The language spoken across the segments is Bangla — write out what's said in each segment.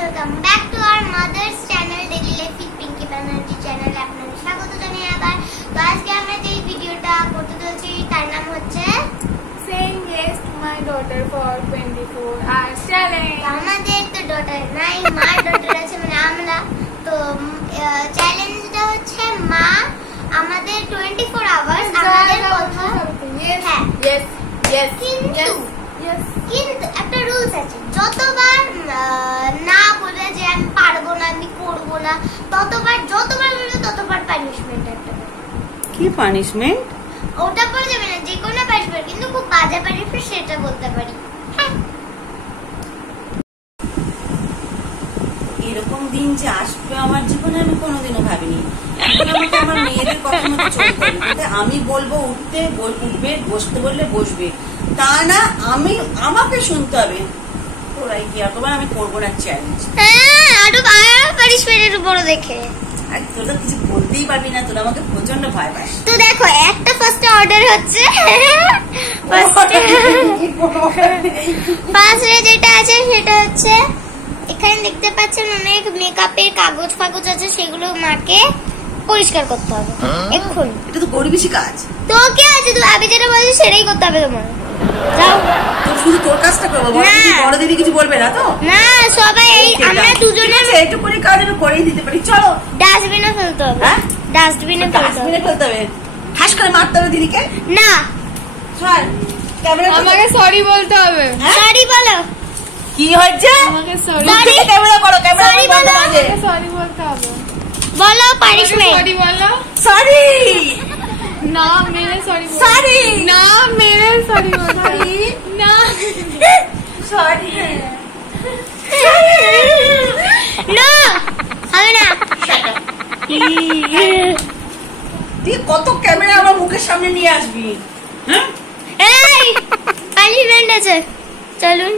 Welcome back to our mothers channel daily life with Pinky Banerjee চ্যানেলে আপনাদের স্বাগত জানাই আবার। তো আজকে আমরা যে ভিডিওটা করতে চলেছি তার নাম হচ্ছে saying yes to my daughter for 24 hours challenge। আমাদের তো ডটার নাই, মার ডটার আছে মানে আমরা। তো চ্যালেঞ্জটা হচ্ছে মা আমাদের 24 আওয়ার্স আমাদের কথা হ্যাঁ yes yes কিন্তু একটা রুলস আছে, যতবার না বলে যে আমি পারবো না আমি করবো না যতবার বলবে ততবার পানিশমেন্ট একটা। কি পানিশমেন্ট? ওটা পড়ে যাবে না, যে কোনো পানিশমেন্ট, কিন্তু খুব বাজে পানিশমেন্ট সেটা বলতে পারি। হ্যাঁ এরকম দিন যে আসবে আমার জীবনে আমি কোনোদিনও ভাবিনি। এখন আমাকে আমার মেয়েদের কথা মতো চলতে হবে। আমি বলবো উঠবে, বসতে বললে বসবে, তা না আমি আমাকে শুনতে হবে। তোরাই কি এতবার আমি করবো না চ্যালেঞ্জ। হ্যাঁ আরো পানিশমেন্টের উপর দেখে আর তোরা কিছু বলতেই পারবি না, তোরা আমাকে প্রচন্ড ভয় পাস। তো দেখো একটা ফার্স্ট অর্ডার হচ্ছে ফার্স্টে যেটা আছে সেটা হচ্ছে এখানে দেখতে পাচ্ছেন অনেক মেকআপের কাগজ ফাগজ আছে, সেগুলো মাকে পরিষ্কার করতে হবে এক্ষুনি। এটা তো গরিবেশি কাজ। তো কি আছে, তুই আমি যেটা বলছি সেটাই করতে হবে তোমার। যাও তো শুধু তোর কাজটা করবো, বড় দিদি কিছু বলবে না তো? না সবাই এই আমরা দুজনে একটু করে কাজ আমি করেই দিতে পারি। চলো ডাস্টবিনে ফেলতে হবে। হ্যাঁ ডাস্টবিনে ফেলতে হবে। ঠাস করে মারতে হবে দিদিকে না। চল ক্যামেরা আমাকে সরি বলতে হবে। সরি বলো। কি হচ্ছে? আমাকে সরি ক্যামেরা করো, Sorry বলো। সরি বলতে হবে। বলো পানিশমেন্ট। সরি বলো। সরি না মেরে সরি সরি না মেরে সরি সরি না সরি না হবে না। তুই কত ক্যামেরা আমার মুখের সামনে নিয়ে আসবি? হ্যাঁ এই পানিশমেন্ট আছে, চলুন।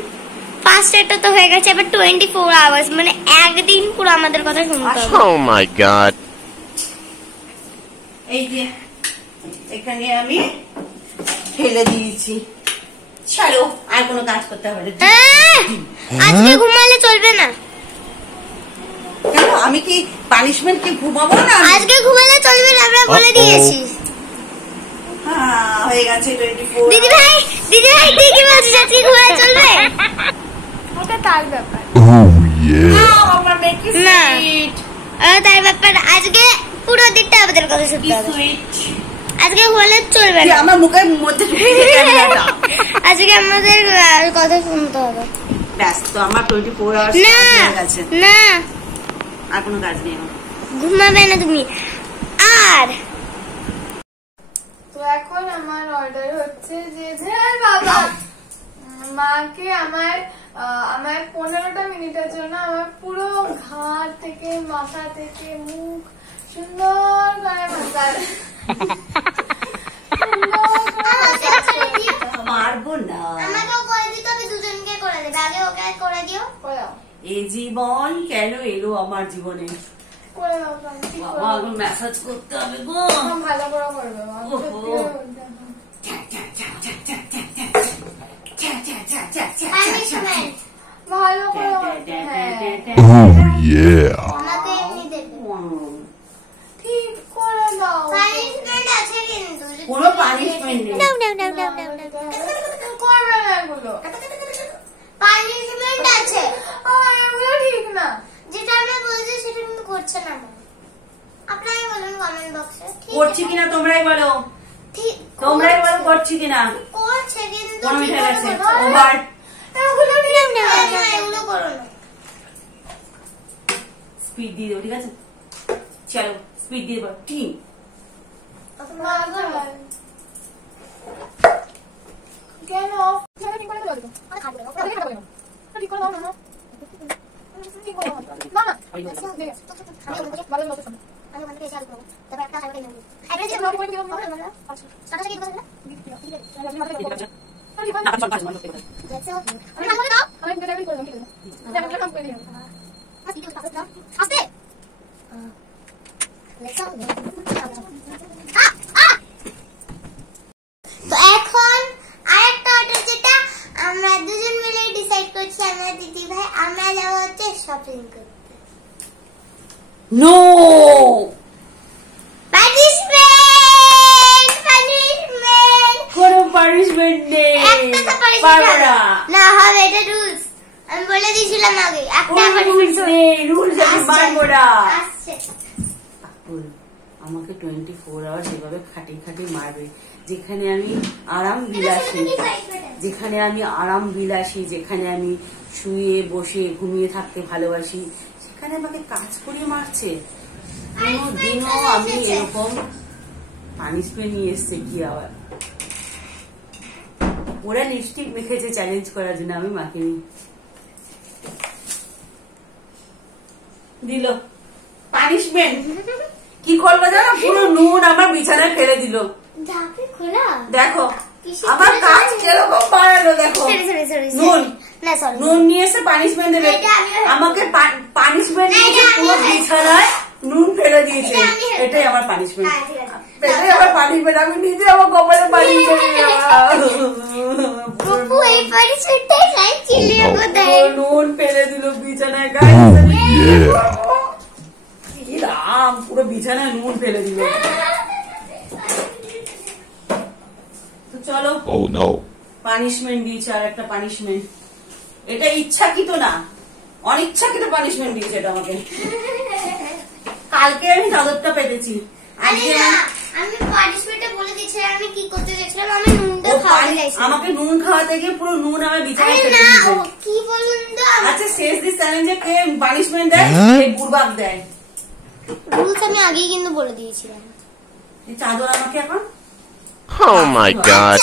ফার্স্ট এটা তো হয়ে গেছে, এবার 24 আওয়ার্স মানে একদিন পুরো আমাদের কথা শুনতে হবে। Oh my god. এই যে এখানে আমি ফেলে দিয়েছি। চলো আর কোনো কাজ করতে হবে না। আজকে ঘুমালে চলবে না। কেন আমি কি পানিশমেন্ট কি ঘুমাবো না? আজকে ঘুমালে চলবে না, আমরা বলে দিয়েছি। হ্যাঁ হয়ে গেছে 24। দিদি ভাই ঠিকই বলছিস, আজকে ঘুমালে চলবে ওটা তার ব্যাপার। আমার মেয়ে কি না। সুইট তার ব্যাপার, আজকে পুরো দিকটা আমাদের কথা কি শুনতে হবে। সুইট। আজকে ঘুমালে চলবে তুই না, আমার মুখের মধ্যে ঢুকিয়ে ক্যামেরাটা। আজকে আমাদের কথা শুনতে হবে। ব্যাস তো আমার 24 আওয়ার্স না হয়ে গেছে। না আর কোনো কাজ নেই আমার। ঘুমাবে না তুমি আর। তো এখন আমার অর্ডার হচ্ছে যে বাবা মাকে আমার 15টা মিনিটের জন্য আমার পুরো ঘাড় থেকে মাথা থেকে মুখ সুন্দর করে মাসাজ পারবো না। আমাকেও করে দিতে হবে, দুজনকে করে দেবে। আগে ওকে করে দিও। করাও এই জীবন কেন এলো আমার জীবনে? করে দাও ঠিক বাবা করে আমি ম্যাসাজ করতে হবে গো। দাও। ভালো করে করবে মা ওহো। পানিশমেন্ট ভালো করে করবে। হ্যাঁ আমাকে এমনি দেবে। ঠিক করে দাও। পানিশমেন্ট আছে কিন্তু কোনো পানিশমেন্ট নেই। করবে না এগুলো। পানিশমেন্ট আছে, এগুলো ঠিক না। যেটা আমরা বলছি সেটা কিন্তু করছে না। আপনারাই বলুন কমেন্ট বক্সে। করছি কিনা তোমরাই বলো, ঠিক তোমরাই বলো করছি কিনা। করছে কিন্তু কোন ঠিক মিটার আছে করে করছে। ওভার। এগুলো ঠিক না। না এগুলো করো না। স্পিড দিয়ে দেবো, ঠিক আছে? চলো স্পিড দিয়ে দেবো। টিম কেন অফ ঠিক করে দাও। ঠিক করে দাও না। ঠিক করে দাও না না। ভালো মতো শোনো। আমি ওখান থেকে এসে আলু করবো, তারপর একটা হালকা নিয়ে নেবো। হাইড্রেট ঠিক দিয়ে করে দিও না। সাদা সাথে কি করবে না? Let's go. আমি নাম বলে দাও। আমি ডেলিভারি করে দাও ঠিক আছে। আমি কাম করে দিও। আস্তে একটু আস্তে দাও। আস্তে। Let's go. তো এখন আরেকটা অর্ডার যেটা আমরা দুজন মিলে ডিসাইড করছি, আমরা দিদি ভাই, আমরা যাবো হচ্ছে শপিং করতে। No punishment, punishment. কোনো পানিশমেন্ট নেই, একটা তো punishment পারবো না। না হবে, এটা রুলস। আমি বলে দিয়েছিলাম আগে, একটা কোনো রুলস নেই, রুলস আমি মানবো না। আসছে। আমাকে 24 আওয়ার্স এভাবে খাটি খাটি মারবে, যেখানে আমি আরাম বিলাসী, যেখানে আমি আরাম বিলাসী, যেখানে আমি শুয়ে বসে ঘুমিয়ে থাকতে ভালোবাসি, সেখানে আমাকে কাজ করে মারছে। কোনোদিনও আমি এরকম পানিশমেন্ট নিয়ে এসছে কি আবার? ওরা লিপস্টিক মেখেছে চ্যালেঞ্জ করার জন্য, আমি মাখিনি। দিল পানিশমেন্ট, কি করলো জানো? পুরো নুন আমার বিছানায় ফেলে দিল। ঝাঁপি খোলা। দেখো আমার কাজ কিরকম বাড়ালো, দেখো নুন, না সরি, নুন নিয়ে এসে পানিশমেন্ট দেবে আমাকে, পানিশমেন্ট দিয়েছে, পুরো বিছানায় নুন ফেলে দিয়েছে। এটাই আমার পানিশমেন্ট, এটাই আমার পানিশমেন্ট। আমি নিজে আমার কপালে পানি নুন ফেলে দিল বিছানায়, রাম পুরো বিছানায় নুন ফেলে দিল। তো চলো, পানিশমেন্ট দিয়েছে, আর একটা পানিশমেন্ট। এটা ইচ্ছাকৃত না, অনিচ্ছাকৃত পানিশমেন্ট দিয়েছে এটা আমাকে। কালকে আমি চাদরটা পেতেছি, আমি পানিশমেন্টে বলে দিয়েছিলাম আমি কি করতে গেছিলাম। আমি নুনটা খাওয়াতে গেছিলাম, আমাকে নুন খাওয়াতে গিয়ে পুরো নুন আমার বিছানায় আরে ফেলে না, দিয়েছে। ও কি বলুন তো, আচ্ছা শেষ দিস চ্যালেঞ্জে কে পানিশমেন্ট দেয়? এই বুড়বাক দেয়। রুলস আমি আগেই কিন্তু বলে দিয়েছিলাম। এই চাদর আমাকে এখন Oh my god.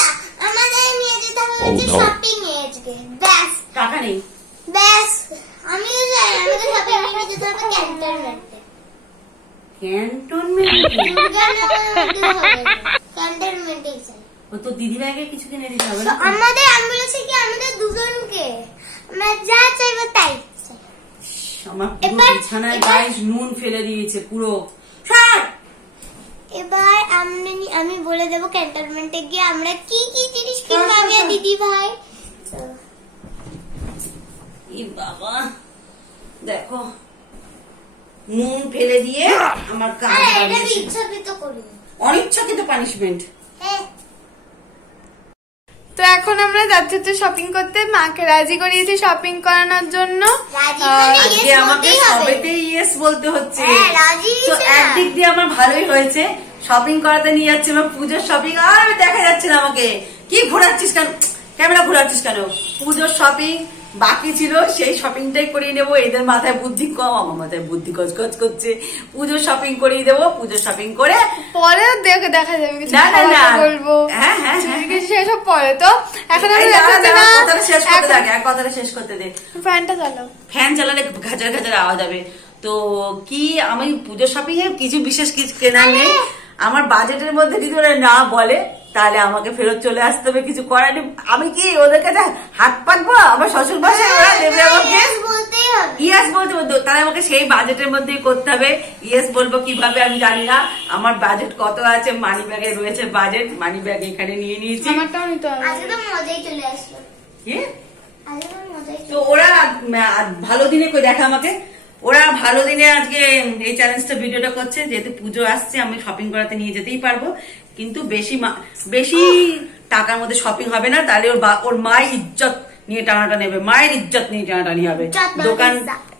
আমাদের নিয়ে যেতে হবে শপিং এ আজকে, ব্যাস টাকা নেই। ব্যাস। আমিও যাই, আমাদের শপিং এ নিয়ে যেতে হবে ক্যান্টনমেন্টে। ক্যান্টনমেন্টে যাই। ও তো দিদিভাইকে কিছু কিনে দিতে হবে না? আমাদের আমি বলেছি কি আমাদের দুজনকে আমরা যা চাইবো তাই। আমার পুরো বিছানায় গাইস নুন ফেলে দিয়েছে পুরো। এবার আমি বলে দেবো ক্যান্টনমেন্টে গিয়ে আমরা কি কি জিনিস কিনবো আমি আর দিদি ভাই। ই বাবা দেখো নুন ফেলে দিয়ে আমার কাজ বাড়িয়েছে। ইচ্ছাকৃত করি, অনিচ্ছাকৃত পানিশমেন্ট। তো এখন আমরা যাচ্ছি হচ্ছে শপিং করতে, মাকে রাজি করিয়েছি শপিং করানোর জন্য। আজকে আমাকে সবেতেই ইয়েস বলতে হচ্ছে। রাজি তো একদিক দিয়ে আমার ভালোই হয়েছে, শপিং করাতে নিয়ে যাচ্ছে আমার পুজোর শপিং। আর দেখা যাচ্ছে না আমাকে, কি ঘোরাচ্ছিস কেন, ক্যামেরা ঘোরাচ্ছিস কেন? পুজোর শপিং বাকি ছিল, সেই শপিংটাই করিয়ে নেবো। এদের মাথায় বুদ্ধি কম, আমার মাথায় বুদ্ধি গজগজ করছে। পুজোর শপিং করিয়ে দেবো, পুজোর শপিং করে পরে দেখা যাবে কিছু বলবো। হ্যাঁ সেসব পরে। তো এখন কথাটা শেষ করতে দে। ফ্যানটা চালাও, ফ্যান চালালে ঘাজার ঘাজার আওয়াজ হবে। তো কি আমি পুজোর শপিং এ কিছু বিশেষ কিছু কেনার নেই। আমার বাজেটের মধ্যে যদি ওরা না বলে তাহলে আমাকে ফেরত চলে আসতে হবে, কিছু করার নেই। আমি কি ওদের কাছে হাত পাতবো? আমার শ্বশুর বাসায় ওরা দেবে আমাকে ইয়েস বলতে বলতে, তাহলে আমাকে সেই বাজেটের মধ্যেই করতে হবে। ইয়েস বলবো কিভাবে আমি জানি না, আমার বাজেট কত আছে, মানি ব্যাগে রয়েছে বাজেট, মানি ব্যাগ এখানে নিয়ে নিয়েছি। আমারটাও নিতে হবে। আজকে তো মজাই চলে আসলো। কি আজকে তো মজাই তো ওরা ভালো দিনে কই দেখা আমাকে, ওরা ভালো দিনে আজকে এই চ্যালেঞ্জটা ভিডিওটা করছে, যেহেতু পুজো আসছে আমি শপিং করাতে নিয়ে যেতেই পারবো, কিন্তু বেশি টাকার মধ্যে শপিং হবে না, তাহলে ওর মায়ের ইজ্জত নিয়ে টানাটা নেবে, মায়ের ইজ্জত নিয়ে টানাটানি হবে।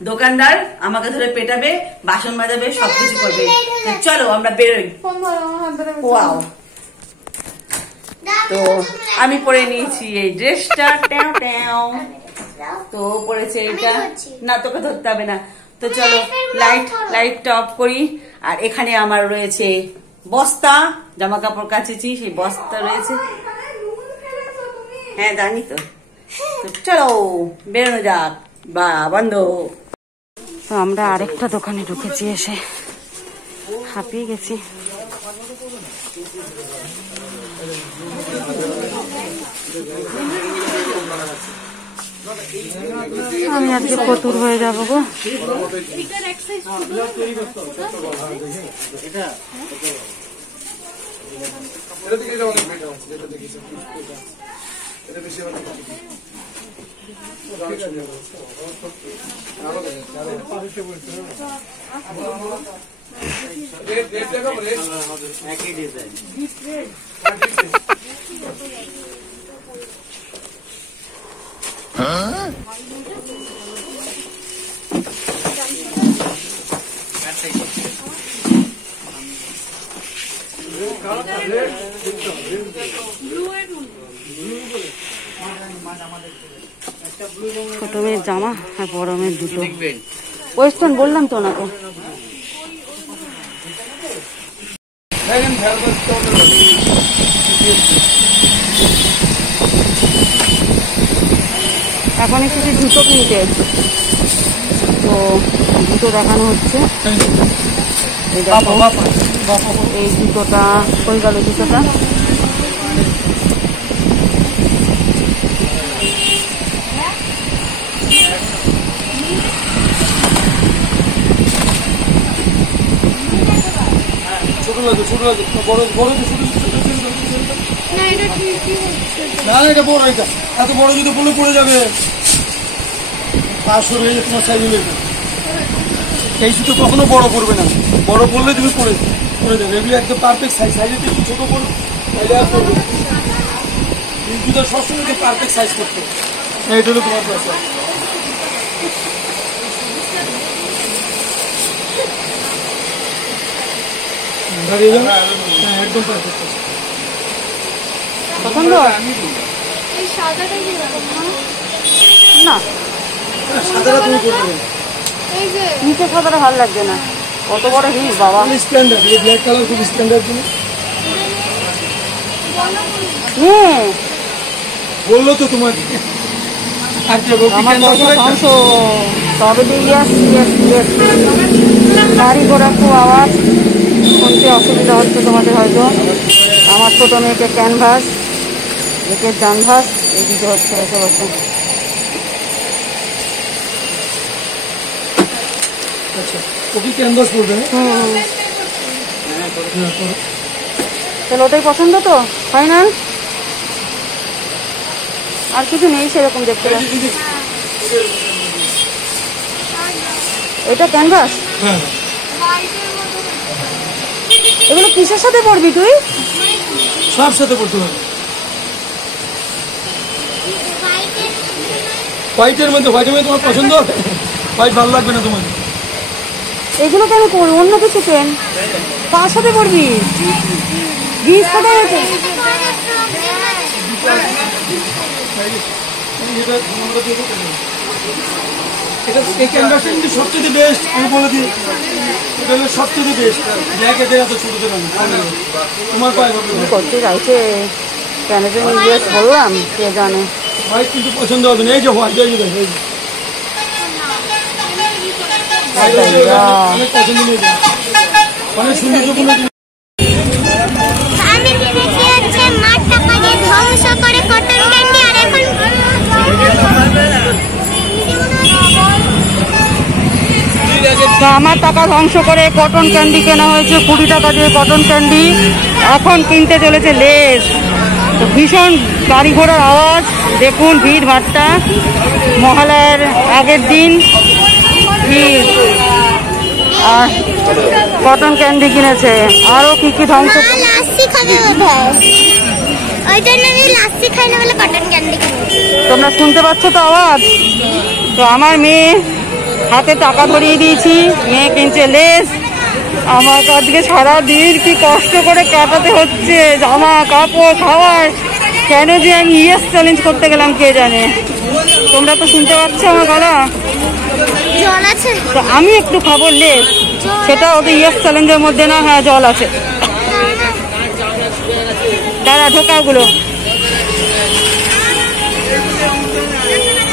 দোকানদার আমাকে ধরে পেটাবে, বাসন মাজাবে, সবকিছু করবে। চলো আমরা বেরোই। ওয়াও, তো আমি পরে নিয়েছি এই ড্রেসটা, তো পরেছে এটা, না তোকে ধরতে হবে না। তো চলো লাইটটা অফ করি। আর এখানে আমার রয়েছে বস্তা, জামা কাপড় কাচেছি, সেই বস্তা রয়েছে। হ্যাঁ জানি তো। চলো বেরোনো যাক, বা বন্ধ। তো আমরা আরেকটা দোকানে ঢুকেছি, এসে হাঁপিয়ে গেছি। আমি আজকে কতুর হয়ে যাবো গো। ছোট মেয়ের জামা আর বড় মেয়ের দুটো ওয়েস্টার্ন বললাম তো ওনাকে। এখন এসেছি জুতো কিনতে, তো জুতো দেখানো হচ্ছে। এই জুতোটা কই গেল? জুতোটা ছোট লাগে বড় বড় না, এটা বড়, এটা এত বড় জুতো পড়লে পড়ে যাবে, 500 হয়ে যাবে তোমার সাইজ হলে। এই জুতো কখনো বড় পড়বে না, বড় পড়লে তুমি পড়ে যাবে। এগুলো একদম পারফেক্ট সাইজ, সাইজে একটু ছোট পড়বে তাহলে আর পড়বে না। এই জুতো সবসময় পারফেক্ট সাইজ করতে, এটা হলো তোমার দরকার। একদম পারফেক্ট পছন্দ না, সাদাটা তুমি করবে, নিচে সাদাটা ভালো লাগবে না, কত বড় হিল বাবা। স্ট্যান্ডার্ড, এই ব্ল্যাক কালার খুব স্ট্যান্ডার্ড তুমি বললো তো তোমাকে। গাড়ি ঘোড়া খুব আওয়াজ শুনতে অসুবিধা হচ্ছে তোমাদের হয়তো। আমার ছোট মেয়েকে ক্যানভাস, একে জানভাস, এই দিকে হচ্ছে বসে বসে। তাহলে ওটাই পছন্দ তো ফাইনাল, আর কিছু নেই সেরকম দেখতে পাচ্ছি। এটা ক্যানভাস, এগুলো কিসের সাথে পড়বি তুই? সব সাথে পড়তে হবে। হোয়াইটের মধ্যে, হোয়াইটের মধ্যে তোমার পছন্দ, হোয়াইট ভালো লাগবে না তোমার। এগুলো কেন পড়বি? অন্য কিছু কেন, কার সাথে পড়বি? জিন্স কোথায় আছে? এই ক্যানভাসটা কিন্তু সবচেয়ে বেস্ট, আমি বলে দিই এটা হলো সবচেয়ে বেস্ট। দেখ এটা এত ছোট তোমার পায়ে করতে চাইছে কেন যে জিজ্ঞেস বললাম, কে জানে। হোয়াইট কিন্তু পছন্দ হবে না, এই যে হোয়াইট অনেক পছন্দ নেই, অনেক সুন্দর কোনো আমার টাকা ধ্বংস করে কটন ক্যান্ডি কেনা হয়েছে 20 টাকা দিয়ে কটন ক্যান্ডি। এখন কিনতে চলেছে লেস। ভীষণ গাড়ি ঘোড়ার আওয়াজ, দেখুন ভিড় ভাট্টা, মহালয়ার আগের দিন ভিড়। আর কটন ক্যান্ডি কিনেছে, আরো কি কি ধ্বংস। তোমরা শুনতে পাচ্ছ তো আওয়াজ? তো আমার মেয়ে হাতে টাকা ধরিয়ে দিয়েছি, মেয়ে কিনছে লেস। আমার আজকে সারাদিন কি কষ্ট করে কাটাতে হচ্ছে, জামা কাপড় খাওয়ার। কেন যে আমি ইয়েস চ্যালেঞ্জ করতে গেলাম কে জানে। তোমরা তো শুনতে পাচ্ছ আমার গলা, তো আমি একটু খাবো লেস, সেটা ওদের ইয়েস চ্যালেঞ্জের মধ্যে না। হ্যাঁ জল আছে, দাঁড়া ঢোকাগুলো।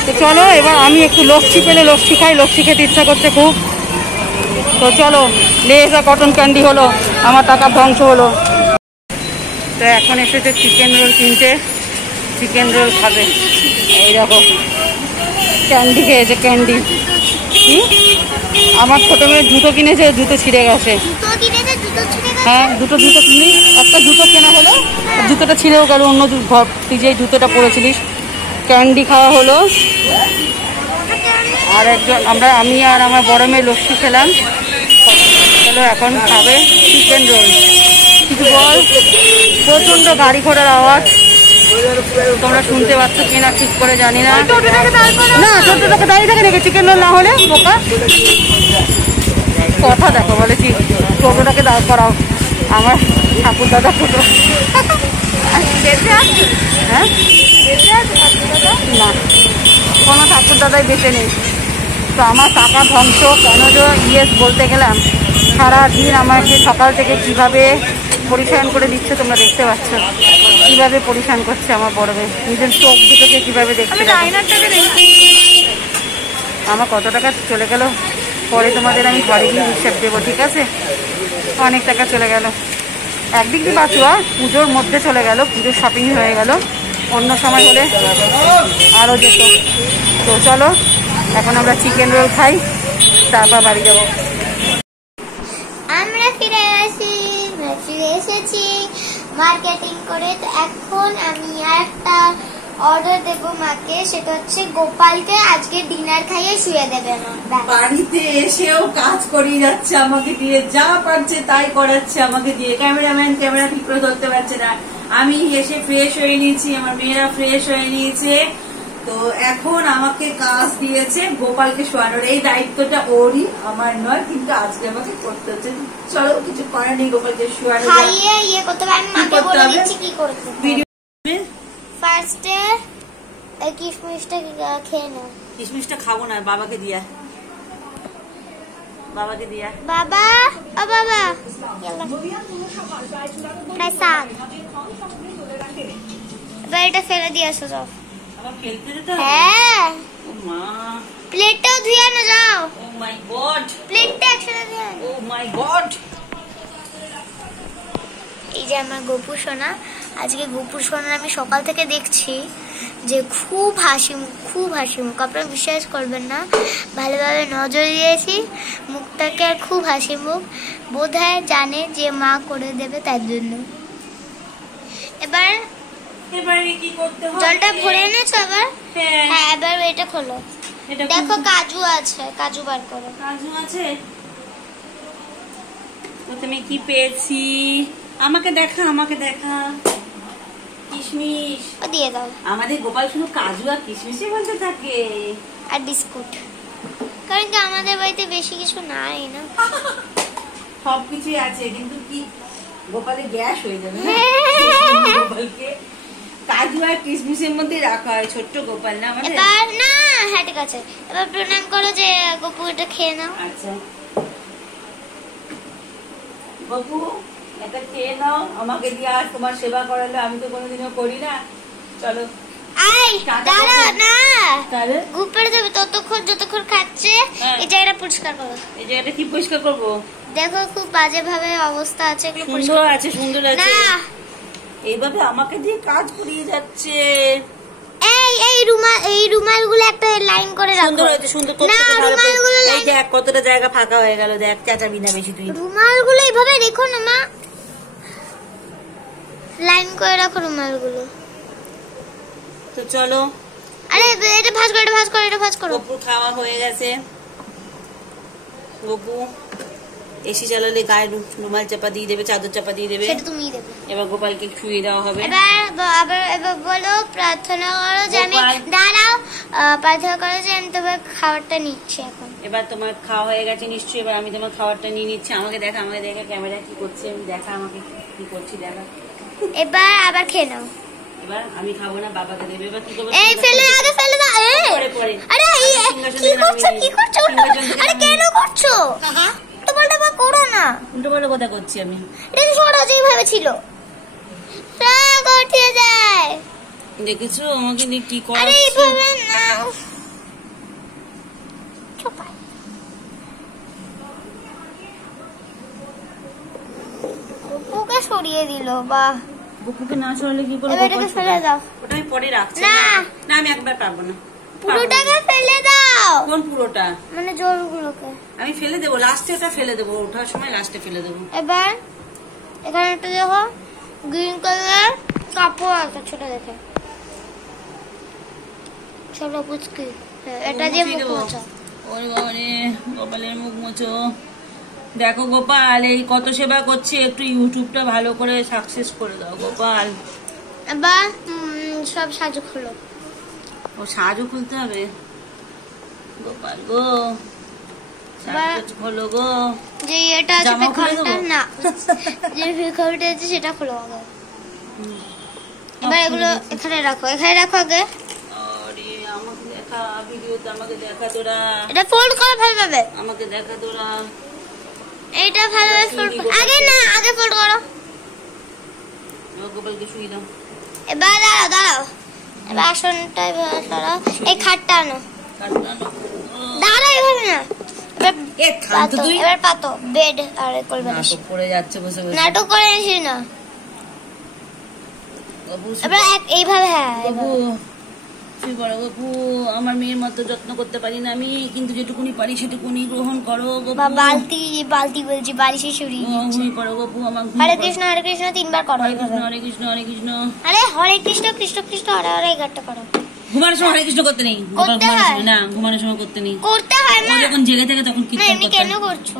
তো চলো এবার আমি একটু লস্যি পেলে লস্যি খাই, লস্যি খেতে ইচ্ছা করছে খুব। তো চলো, লেস আর কটন ক্যান্ডি হলো, আমার টাকা ধ্বংস হলো। তো এখন এসেছে চিকেন রোল কিনতে, চিকেন রোল খাবে। এই দেখো ক্যান্ডি খেয়েছে, ক্যান্ডি। আমার ছোট মেয়ের জুতো কিনেছে, জুতো ছিঁড়ে গেছে। হ্যাঁ দুটো জুতো কিনি, একটা জুতো কেনা হলো, জুতোটা ছিঁড়েও গেল। অন্য তুই যে জুতোটা পরেছিলিস। ক্যান্ডি খাওয়া হলো, আর একজন আমি আর আমার বড় মেয়ে লস্যি খেলাম। চলো এখন খাবে চিকেন রোল। কিছু বল। প্রচন্ড গাড়ি ঘোড়ার আওয়াজ তোমরা শুনতে পাচ্ছ কিনা ঠিক করে জানি না। না ছোটটাকে দাঁড়িয়ে থাকে নাকি চিকেন রোল না হলে বোকা কথা দেখো বলেছি টোটোটাকে দাঁড় করাও। আমার ঠাকুর দাদা টোটো হ্যাঁ না কোনো ঠাকুর দাদাই বেঁচে নেই। তো আমার টাকা ধ্বংস কেন যে ইয়েস বলতে গেলাম। সারাদিন আমাকে সকাল থেকে কিভাবে পরিশান করে দিচ্ছে তোমরা দেখতে পাচ্ছ। কিভাবে পরিশান করছে আমার বড় মেয়ে। নিজের চোখ দুটোকে কিভাবে দেখতে আমার কত টাকা চলে গেল পরে তোমাদের আমি ঘরে গিয়ে হিসেব দেবো ঠিক আছে। অনেক টাকা চলে গেল একদিক দিয়ে বাঁচুয়া পুজোর মধ্যে চলে গেল। পুজোর শপিং হয়ে গেল। অন্য সময় হলে আরও যেত। তো চলো এখন আমরা চিকেন রোল খাই তারপর বাড়ি যাবো। আমরা ফিরে এসেছি মার্কেটিং করে। তো এখন আমি আর একটা অর্ডার দেবো মাকে, সেটা হচ্ছে গোপালকে আজকে ডিনার খাইয়ে শুয়ে দেবে মা। বাড়িতে এসেও কাজ করিয়ে যাচ্ছে আমাকে দিয়ে, যা পারছে তাই করাচ্ছে আমাকে দিয়ে। ক্যামেরাম্যান ক্যামেরা ঠিক করে ধরতে পারছে না। আমি এসে ফ্রেশ হয়ে নিয়েছি, আমার মেয়েরা ফ্রেশ হয়ে নিয়েছে। তো এখন আমাকে কাজ দিয়েছে গোপালকে শোয়ানোর। এই দায়িত্বটা ওরই, আমার নয়, কিন্তু আজকে আমাকে করতে হচ্ছে। চলো কিছু করার নেই, গোপালকে শোয়ানো খাইয়ে ইয়ে করতে হবে। আমি মাকে বলে দিচ্ছি কি করতে। ফার্স্টে এই কিশমিশটা খেয়ে নাও। কিশমিশটা খাবো না, বাবাকে দিয়া। বাবাকে দিয়া। বাবা ও বাবা এবার এটা ফেলে দিয়ে আসো যাও। আবার ফেলতে যেতে হবে? হ্যাঁ ও মা, প্লেটটাও ধুয়ে না যাও। ও মাই গড, প্লেটটা একসাথে ধুয়ে। ও মাই গড। এই যে আমার গোপু সোনা, আজকে গোপু সোনা আমি সকাল থেকে দেখছি যে খুব হাসি মুখ। আপনারা বিশ্বাস করবেন না, ভালোভাবে নজর দিয়েছি মুখটাকে, আর খুব হাসি মুখ। বোধহয় জানে যে মা করে দেবে তার জন্য। এবারে কি করতে হবে? জলটা ভরে এনেছো এবার? হ্যাঁ। হ্যাঁ এবার এটা খোলো। দেখো কাজু আছে, কাজু বার করো। কাজু আছে? প্রথমে কি পেয়েছি? আমাকে দেখা। কিশমিশ দিয়ে দাও। আমাদের গোপাল শুধু কাজু আর কিশমিশই বলতে থাকে। আর বিস্কুট, কারণ কি আমাদের বাড়িতে বেশি কিছু নাই না। সবকিছুই আছে, কিন্তু কি গোপালের গ্যাস হয়ে যাবে না? গোপালকে কাজু আর কিশমিশের মধ্যে রাখা হয়। ছোট্ট গোপাল না আমাদের। এবার না, হ্যাঁ ঠিক আছে। এবার প্রণাম করো যে গপু এটা খেয়ে নাও। আচ্ছা গপু এটা খেয়ে নাও, আমাকে দিয়ে আর তোমার সেবা করালে আমি তো কোনোদিনও করি না। চলো দাঁড়া না, তাহলে গুপড়ে যাবে যতক্ষণ খাচ্ছে। এই জায়গাটা পরিষ্কার করো। এই জায়গাটা কি পরিষ্কার করবো? দেখো খুব বাজে ভাবে অবস্থা আছে। সুন্দর আছে। এইভাবে আমাকে দিয়ে কাজ করিয়ে যাচ্ছে। এই রুমালগুলো একটা লাইন করে রাখো। সুন্দর হয়েছে, সুন্দর করতে ভালো। এই দেখ কতটা জায়গা ফাঁকা হয়ে গেল, দেখ চেঁচাবি না বেশি তুই। রুমালগুলো এইভাবে রেখো না মা, লাইন করে রাখো রুমালগুলো। তো চলো। আরে এটা ভাঁজ করো। গপু খাওয়া হয়ে গেছে। গপু এসি চালালে গায়ে রুমাল চাপা দিয়ে দেবে, চাদর চাপা দিয়ে দেবে। সেটা তুমিই দেবে। এবার গোপালকে শুয়ে দেওয়া হবে। এবার বলো প্রার্থনা করো যে আমি দাঁড়াও, প্রার্থনা করো যে আমি তোমার খাবারটা নিচ্ছি এখন। এবার তোমার খাওয়া হয়ে গেছে নিশ্চয়ই, এবার আমি তোমার খাবারটা নিয়ে নিচ্ছি। আমাকে দেখা ক্যামেরা কি করছে, আমি দেখা আমাকে কি করছি দেখা। এবার আবার খেয়ে নাও। এবার আমি খাবো না, বাবাকে দেবে। এবার কি করবো? এই ফেলে দাও। পরে আরে কি করছো? আরে কেন করছো? উল্টোপাল্টা করো না। উল্টোপাল্টা কথা করছি আমি। এটা সরা যেভাবে ছিল রাগ উঠে যায়। দেখেছো আমাকে দিয়ে কি করে? আরে এইভাবে না, চুপাই। গপুকে সরিয়ে দিল। বাহ, গপুকে না সরালে কি করবো? এটাকে ফেলে দাও। ওটা আমি পরে রাখছি। না আমি একবার পারবো না। পুরোটাকে ফেলে দাও। কোন পুরোটা? মানে জলগুলোকে আমি ফেলে দেবো, লাস্টে ওটা ফেলে দেবো, ওঠার সময় লাস্টে ফেলে দেবো। এবার এখানে একটা দেখো গ্রিন কালার কাপড় আছে, ছোট দেখে, ছোট পুচকি। এটা দিয়ে মুখ মোছা। ওরে বাবারে, গোপালের মুখ মুছো। দেখো গোপাল, এই কত সেবা করছি, একটু ইউটিউবটা ভালো করে সাকসেস করে দাও গোপাল। এবার সব সাজু খুলো। ও সাজও খুলতে হবে গোপাল গো, সাজ খোলো গো। যে এটা আছে জামা খুলে পেখামটা দেবো? না, যে পেখামটা আছে সেটা খোলো আগে। এবার এগুলো এখানে রাখো, এখানে রাখো আগে। আরে আমাকে দেখা, ভিডিওতে আমাকে দেখা তোরা, এটা ফোল্ড করো ভালোভাবে, আমাকে দেখা তোরা। এইটা ভালোভাবে ফোল্ড করো। আগে না, আগে ফোল্ড করো। গোপালকে শুয়ে দাও। এবার দাঁড়াও দাঁড়াও, এবার আসনটা এভাবে সরাও। এই খাটটা আনো, দাঁড়াও এভাবে না। এ থাম তো তুই। এবার পাতো বেড আর করবে না, নাটক করে যাচ্ছে বসে বসে। নাটক করে আসি না। বাবু এবার এইভাবে, হ্যাঁ বাবু শুয়ে পড়ো বাবু। আমার মেয়ের মতো যত্ন করতে পারি না আমি, কিন্তু যেটুকুনি পারি সেটুকুনি গ্রহণ করো বাবু। বালতি বালতি বলছি, বালিশে শুরি। ঘুমিয়ে পড়ো বাবু, আমার হরে কৃষ্ণ 3বার করো। হরে কৃষ্ণ হরে কৃষ্ণ হরে কৃষ্ণ। আরে হরে কৃষ্ণ কৃষ্ণ কৃষ্ণ হরে হরে 11টা করো। ঘুমানোর সময় হরে কৃষ্ণ করতে নেই গোপাল, করতে ঘুমানোর হয়। সময় না, ঘুমানোর সময় করতে নেই। করতে হয় ও না, যখন জেগে থাকে তখন না কীর্তন এমনি করতে কেন হয়। করছো?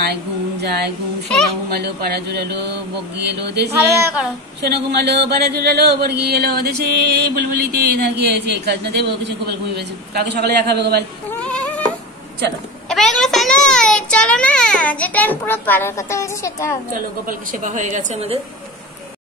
আয় ঘুম যায়, ঘুম সোনা ঘুমালো পাড়া জোড়ালো বগি এলো দেশে, ভালোভাবে করো। সোনা ঘুমালো পাড়া জোড়ালো বর্গি এলো দেশে, বুলবুলিতে থাকিয়েছে কাজ না দেবো কিছু। গোপাল ঘুমিয়ে গেছে, কালকে সকালে দেখা হবে গোপাল। চলো এবার এগুলো ফেলো, চলো না, যেটা আমি পুরো পাড়ার কথা হয়েছে সেটা হবে। চলো, গোপালকে সেবা হয়ে গেছে আমাদের।